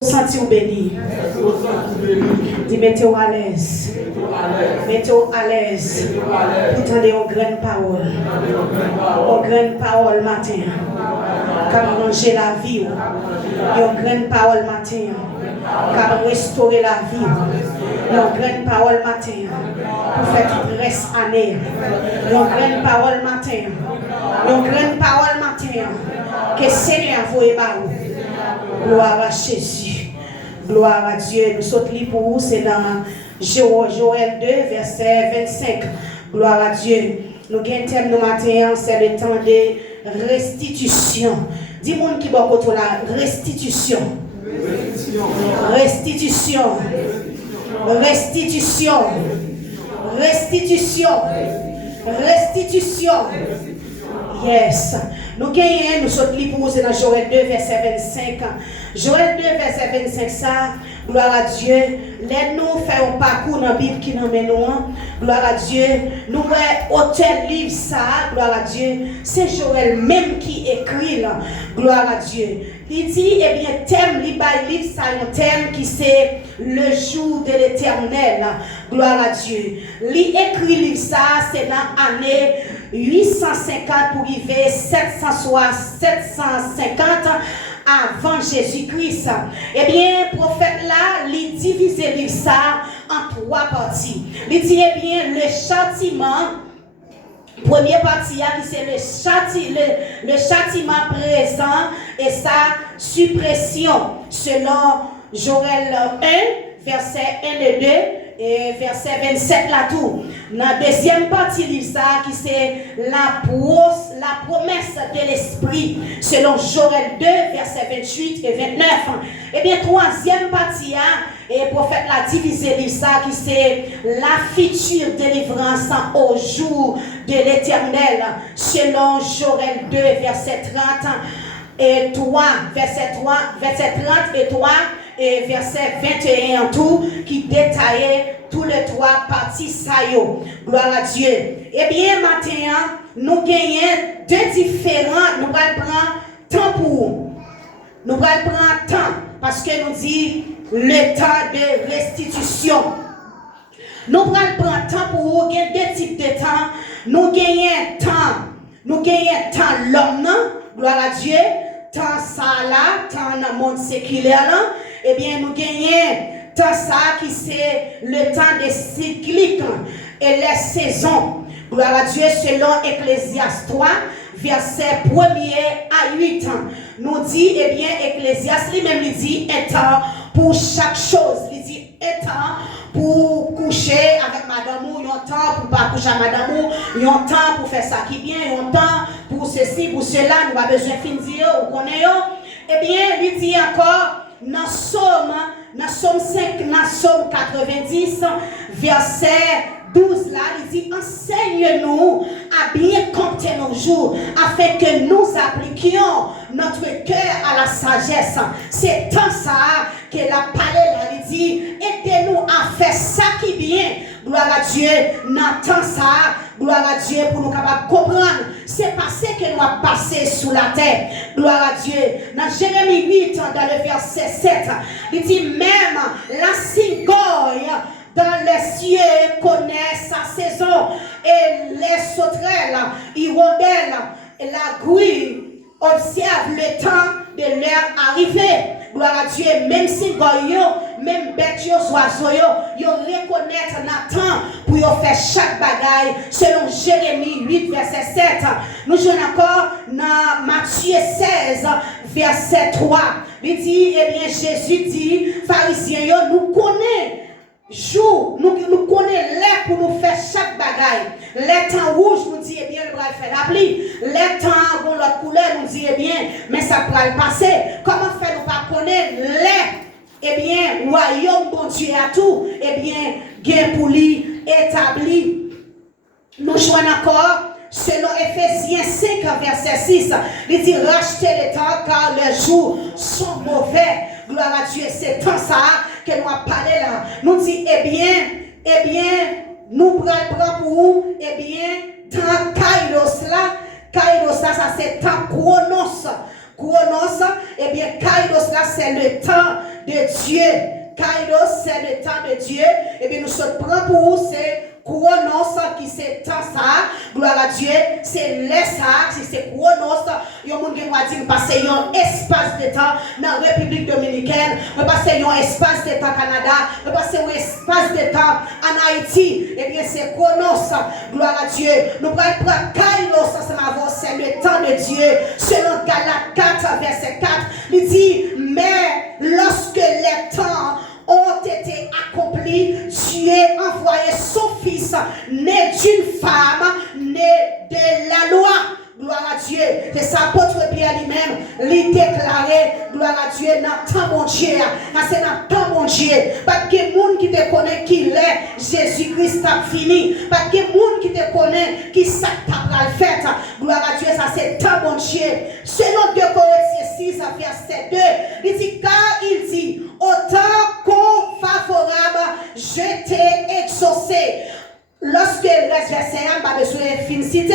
Senti ou béni. Dis mettez-vous à l'aise. Mettez-vous à l'aise. Pour entendre une grande parole. Une grande parole matin. Comme manger la vie. Une grande parole matin. Comme restaurer la vie. Une grande parole matin. Pour faire tout reste année. Une grande parole matin. Une grande parole matin. Que Seigneur vous épargne. Gloire à Jésus. Gloire à Dieu. Nous sautons pour vous. C'est dans Joël 2, verset 25. Gloire à Dieu. Nous avons un thème de matin, c'est le temps de restitution. Dis-moi qui va contre la restitution. Restitution. Restitution. Restitution. Restitution. Yes. Nous gagnons, nous sommes pour vous, c'est dans Joël 2, verset 25. Joël 2, verset 25, ça, gloire à Dieu. Laisse-nous faire un parcours dans la Bible qui nous mène. Gloire à Dieu. Nous voyons auteur livre ça, gloire à Dieu. C'est Joël même qui écrit là. Gloire à Dieu. Il dit, eh bien, thème, livre, ça, un thème qui c'est le jour de l'éternel. Gloire à Dieu. Il écrit livre ça, c'est dans l'année 850 pour arriver 750 avant Jésus-Christ. Eh bien, prophète là, il divise livre ça en trois parties. Il dit, eh bien, le châtiment. Première partie, qui c'est le châtiment présent et sa suppression, selon Joël 1, verset 1 et 2 et verset 27 là tout. Dans la deuxième partie, ça, qui c'est la promesse de l'esprit, selon Joël 2, verset 28 et 29. Et bien, troisième partie, et le prophète l'a divisé ça, qui c'est la future délivrance au jour de l'éternel, selon Joël 2, verset 30 et 3, verset 30 et 3 et verset 21 en tout, qui détaillait tous les trois parties saillots. Gloire à Dieu. Eh bien, maintenant, nous gagnons deux différents, nous allons prendre temps pour nous allons prendre temps, parce que nous dit le temps de restitution. Nous allons prendre temps pour vous, il y a deux types de temps. Nous gagnons temps l'homme, gloire à Dieu, temps ça là, temps dans le monde séculaire là. Eh bien, nous gagnons temps ça qui c'est le temps des cycliques et les saisons. Gloire à Dieu, selon Ecclésiaste 3, verset 1er à 8. Nous dit, eh bien, Ecclésiaste lui-même lui dit un temps pour chaque chose. Il dit un temps pour coucher avec madame ou un temps pour pas coucher avec madame ou un temps pour faire ça qui bien, un temps pour ceci, pour cela, nous pas besoin de dire ou connaît. Eh bien, il dit encore dans Somme 5, dans Somme 90, verset 12 là, il dit enseigne-nous à bien compter nos jours afin que nous appliquions notre cœur à la sagesse. C'est tant ça que la parole là, il dit aidez-nous à faire ça qui bien. Gloire à Dieu, n'entend ça, gloire à Dieu pour nous capables de comprendre. C'est passé que nous avons passé sous la terre. Gloire à Dieu. Dans Jérémie 8, dans le verset 7, il dit même la cigogne dans les cieux connaît sa saison et les sauterelles, hirondelles et la gouille observent le temps de leur arrivée. Gloire à Dieu, même si goyo, même bête, oiseaux, ils reconnaissent Nathan pour faire chaque bagaille selon Jérémie 8, verset 7. Nous jouons encore dans Matthieu 16, verset 3. Il dit, eh bien, Jésus dit, pharisiens, nous connaissons. Jour, nous connaissons l'air pour nous faire chaque bagaille. Les temps rouges, nous dit, eh bien, le bras fait la pluie. Les temps, bon, l'autre couleur, nous dit, eh bien, mais ça pourra le passer. Comment faire nous pas connaître l'air? Eh bien, royaume, bon Dieu à tout. Eh bien, gain pour lui établi. Nous jouons encore, selon Ephésiens 5, verset 6. Il dit, rachetez les temps car les jours sont mauvais. Gloire à Dieu, c'est tant ça que nous avons parlé là. Nous dit, eh bien, nous prenons pour vous, eh bien, tant Kairos là, ça c'est tant Chronos. Chronos, eh bien, Kairos là, c'est le temps de Dieu. Kairos, c'est le temps de Dieu. Eh bien, nous sommes prêts pour vous, c'est Chronos qui c'est temps ça. Gloire à Dieu, c'est l'essa, c'est Chronos. Il y a des gens qui vont dire passer un espace de temps dans la République dominicaine, passer un espace de temps au Canada, passer un espace de temps en Haïti. Eh bien, c'est Chronos. Gloire à Dieu. Nous prenons Kairos, c'est le temps de Dieu. Selon Galates 4, verset 4, il dit, mais lorsque les temps ont été accomplis, Dieu a envoyé son fils, né d'une femme, né de la loi. Gloire à Dieu. C'est ça, apôtre Pierre lui-même, lui déclarer, gloire à Dieu, dans temps mon Dieu. C'est dans temps mon Dieu. Pas de monde qui te connaît qui l'est, Jésus-Christ a fini. Pas de monde qui te connaît qui ça t'a le fait. Gloire à Dieu, ça c'est temps mon Dieu. Selon 2 Corinthiens 6, verset 2, il dit, car il dit, autant qu'au favorable, je t'ai exaucé. Lorsque le reste verset 1, pas besoin de fin citer,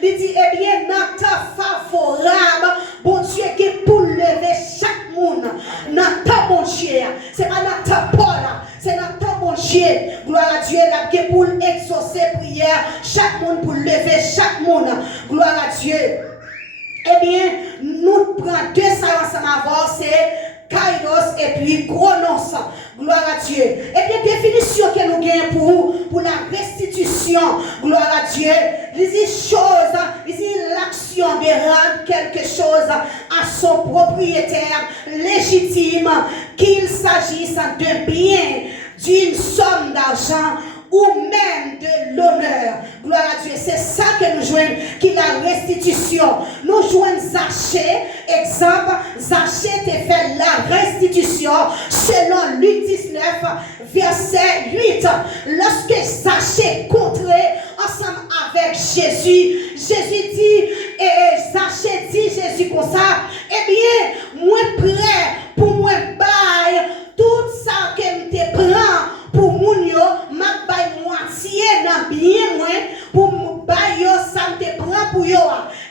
il dit, eh bien, dans temps favorable, bon Dieu qui est pour lever chaque monde, dans temps bon Dieu, c'est pas dans temps Paul, c'est dans temps bon Dieu, gloire à Dieu, là, qui est pour exaucer prière, chaque monde pour lever chaque monde, gloire à Dieu. Eh bien, nous prenons deux ça ensemble avant, c'est Kairos et puis Chronos. Gloire à Dieu. Et bien, définition que nous gagnons pour la restitution. Gloire à Dieu. Il dit chose, il dit l'action de rendre quelque chose à son propriétaire légitime, qu'il s'agisse de biens, d'une somme d'argent ou même de l'honneur. Gloire à Dieu. C'est ça que nous jouons, qui est la restitution. Nous jouons Zachée. Exemple, Zachée te fait la restitution selon Luc 19, verset 8. Lorsque Zachée contrait ensemble avec Jésus, Jésus dit, et Zachée dit Jésus comme ça, eh bien, moi prêt pour moi bail tout ça que me prend pour moun yo, ma bay moitié dans bien moins pour bay yo ça me prend pour yo.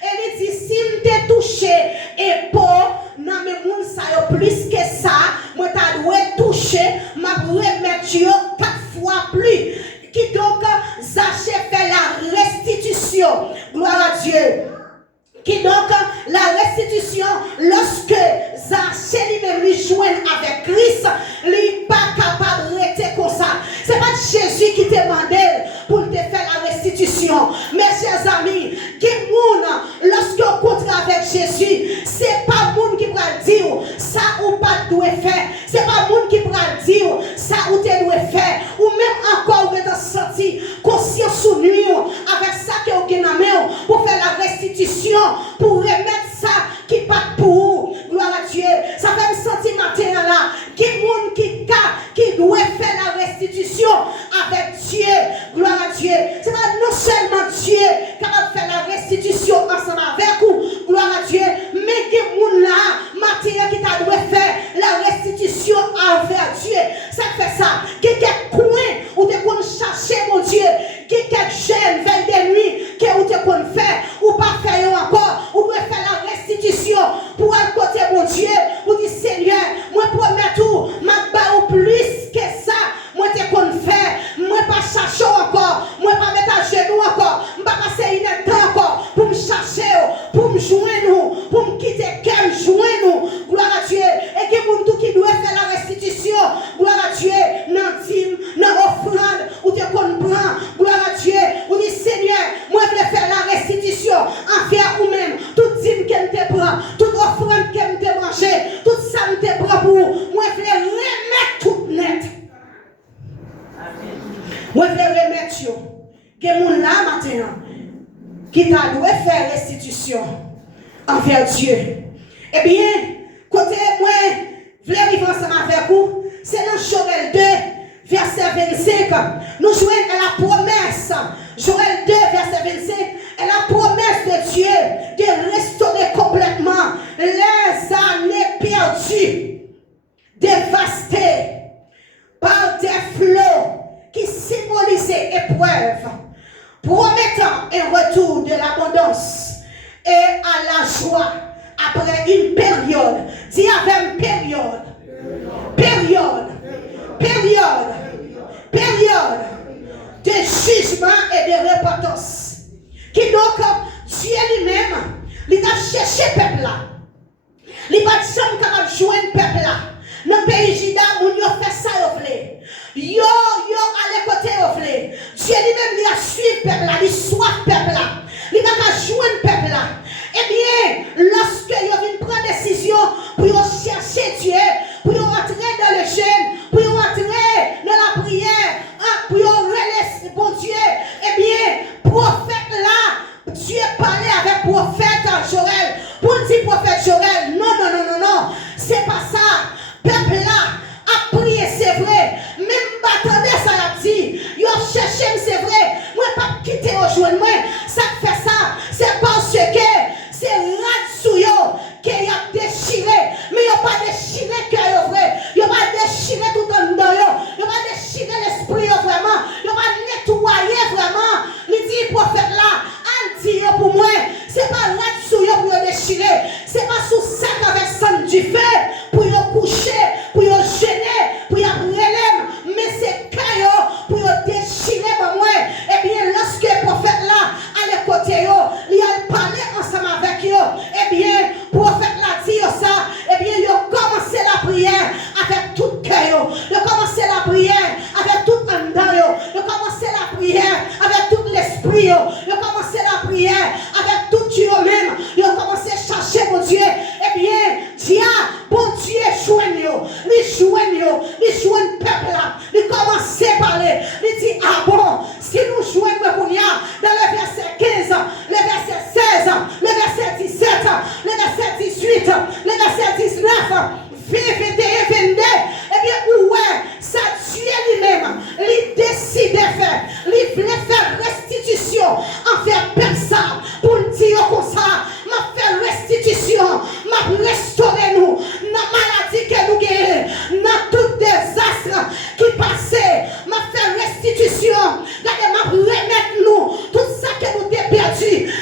Et il dit si me touché et pour nan me moun sa yo plus que ça, moi ta doit toucher, m'a remettre yo 4 fois plus. Qui donc Zachée fait la restitution. Gloire à Dieu. Qui donc la restitution, lorsque Zachée lui-même lui joint avec Christ, il n'est pas capable de rester comme ça. Ce n'est pas Jésus qui te demandait pour te faire la restitution. Mes chers amis, qui moun, lorsqu'on compte avec Jésus, ce n'est pas moun qui va dire ça ou pas doit faire. Ce n'est pas moun qui va dire ça ou te doit faire. Ou même encore vous êtes senti conscience ou nuit avec ça que vous avez pour faire la restitution. Pour remettre ça qui part pour vous. Gloire à Dieu. Ça fait me sentir matin là. Qui monde qui doit faire la restitution avec Dieu. Gloire à Dieu. C'est pas non seulement Dieu qui va faire la restitution ensemble avec vous. Gloire à Dieu. Mais qui monde là, matin qui t'a doit faire la restitution envers Dieu. Ça fait ça. Quelques coins où tu peux chercher mon Dieu. Quelques jeunes veille de nuit que vous te peux faire ou pas faire encore. Vous pouvez faire la restitution pour aller côté mon Dieu. Vous dites Seigneur, moi promets tout, ma barre plus que ça. Moi te peux faire, moi pas chercher encore, moi pas mettre à genoux encore, moi pas passer une temps encore pour me chercher, pour me joindre, pour me quitter, qu'elle joindre. Gloire à Dieu. Et que pour tout qui doit faire la restitution, gloire à Dieu, dans dîme, dans offrande, ou te comprend, gloire à Dieu. Vous dites Seigneur, moi je veux faire la restitution envers vous-même. Toute dîme qu'elle te prend, toute offrande qu'elle te branche, tout ça me te prend pour vous. Moi je veux remettre tout net. Moi je veux remettre yo. Que mon là maintenant qui t'a dû faire restitution envers Dieu. Eh bien, côté moi, je veux vivre ensemble avec vous. C'est dans Joël 2, verset 25. Nous jouons à la promesse. Joël 2, verset 25. Et la promesse de Dieu de restaurer complètement les années perdues, dévastées par des flots qui symbolisaient épreuves, promettant un retour de l'abondance et à la joie après une période de jugement et de repentance. Qui donc, Dieu lui-même, il a cherché le peuple là. Il n'a pas capable de jouer le peuple là. Dans le pays Juda, on a fait ça, yo, allez côté, Dieu lui-même, il a suivi le peuple là, il soif le peuple là. Il n'a pas joué le peuple là. Eh bien, lorsque il vient prendre décision pour chercher Dieu, pour entrer dans le jeûne, pour entrer dans la prière, pour relayer bon Dieu, eh bien, prophète là, Dieu parlait avec prophète Joël. Pour dire prophète Joël, non, c'est pas ça. Peuple là a prié, c'est vrai. Même attendez ça l'a dit. Yo cherché, c'est vrai. Moi pas quitter au jour moi. Ça fait ça, c'est parce que c'est là-dessous qui a déchiré. Mais il n'a pas déchiré le cœur vrai. Il n'a pas déchiré tout en dedans. Il n'a pas déchiré l'esprit vraiment. Il n'a pas nettoyé vraiment. Il dit prophète là, en dit pour moi, c'est pas là-dessous pour déchirer. C'est pas sous sac avec sang du feu pour coucher, pour gêner, pour relève. Mais c'est caillot pour déchirer pour moi. Et bien lorsque le prophète là, à l'écoute, il a parlé ensemble avec eux. Eh bien, le prophète l'a dit ça. Eh bien, il a commencé la prière avec tout cœur. Il a commencé la prière avec tout endroit. Il a commencé la prière avec tout l'esprit. Il a commencé la prière avec tout Dieu même. Il a commencé à chercher mon Dieu. Eh bien, Dieu, bon Dieu, joigne-nous. Il joigne